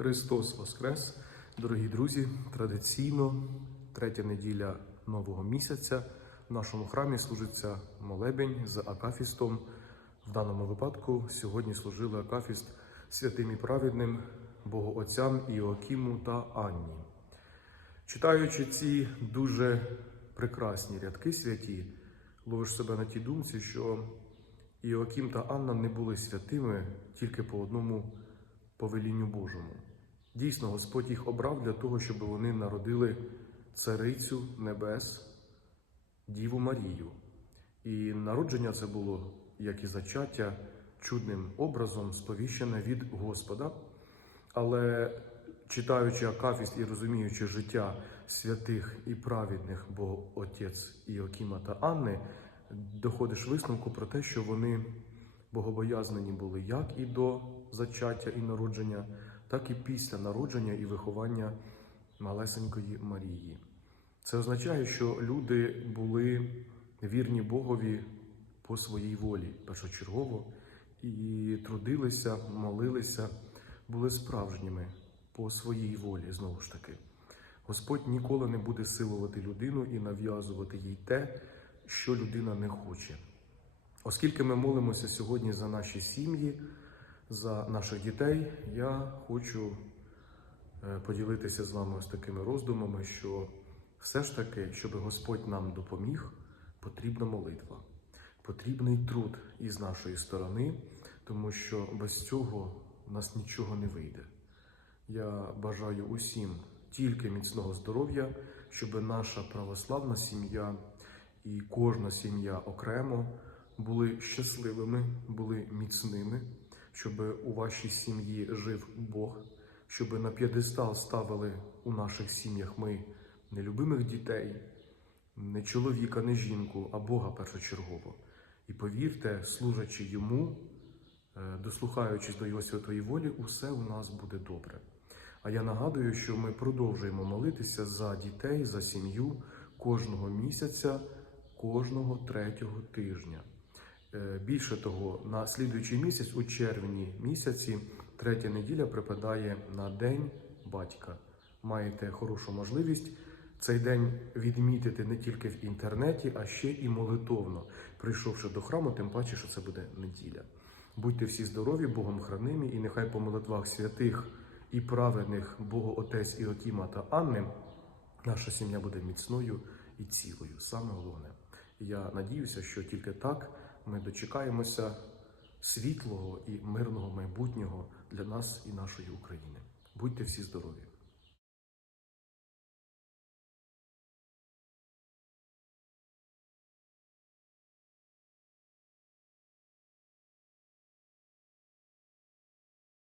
Христос Воскрес! Дорогі друзі! Традиційно третя неділя нового місяця в нашому храмі служиться молебень з Акафістом. В даному випадку сьогодні служили Акафіст святим і праведним Богоотцям Іоакіму та Анні. Читаючи ці дуже прекрасні рядки святі, ловиш себе на тій думці, що Іоакім та Анна не були святими тільки по одному повелінню Божому. Дійсно, Господь їх обрав для того, щоб вони народили царицю небес, Діву Марію. І народження це було, як і зачаття, чудним образом, сповіщене від Господа. Але читаючи Акафіст і розуміючи життя святих і праведних, бо отець Іокіма та Анни, доходиш висновку про те, що вони богобоязнені були як і до зачаття і народження, так і після народження і виховання малесенької Марії. Це означає, що люди були вірні Богові по своїй волі першочергово і трудилися, молилися, були справжніми по своїй волі знову ж таки. Господь ніколи не буде силувати людину і нав'язувати їй те, що людина не хоче. Оскільки ми молимося сьогодні за наші сім'ї, за наших дітей, я хочу е, поділитися з вами ось такими роздумами, що все ж таки, щоб Господь нам допоміг, потрібна молитва, потрібний труд із нашої сторони, тому що без цього в нас нічого не вийде. Я бажаю усім тільки міцного здоров'я, щоб наша православна сім'я і кожна сім'я окремо були щасливими, були міцними, щоб у вашій сім'ї жив Бог, щоб на п'єдестал ставили у наших сім'ях ми не любимих дітей, не чоловіка, не жінку, а Бога першочергово. І повірте, служачи йому, е, дослухаючись до Його святої волі, усе у нас буде добре. А я нагадую, що ми продовжуємо молитися за дітей, за сім'ю кожного місяця, кожного третього тижня. Е, Більше того, на слідуючий місяць, у червні місяці, третя неділя припадає на День батька. Маєте хорошу можливість цей день відмітити не тільки в інтернеті, а ще і молитовно, прийшовши до храму, тим паче, що це буде неділя. Будьте всі здорові, Богом хранимі, і нехай по молитвах святих і праведних Богу Отець Іотіма та Анни наша сім'я буде міцною і цілою. Саме головне. Я надіюся, що тільки так ми дочекаємося світлого і мирного майбутнього для нас і нашої України. Будьте всі здорові!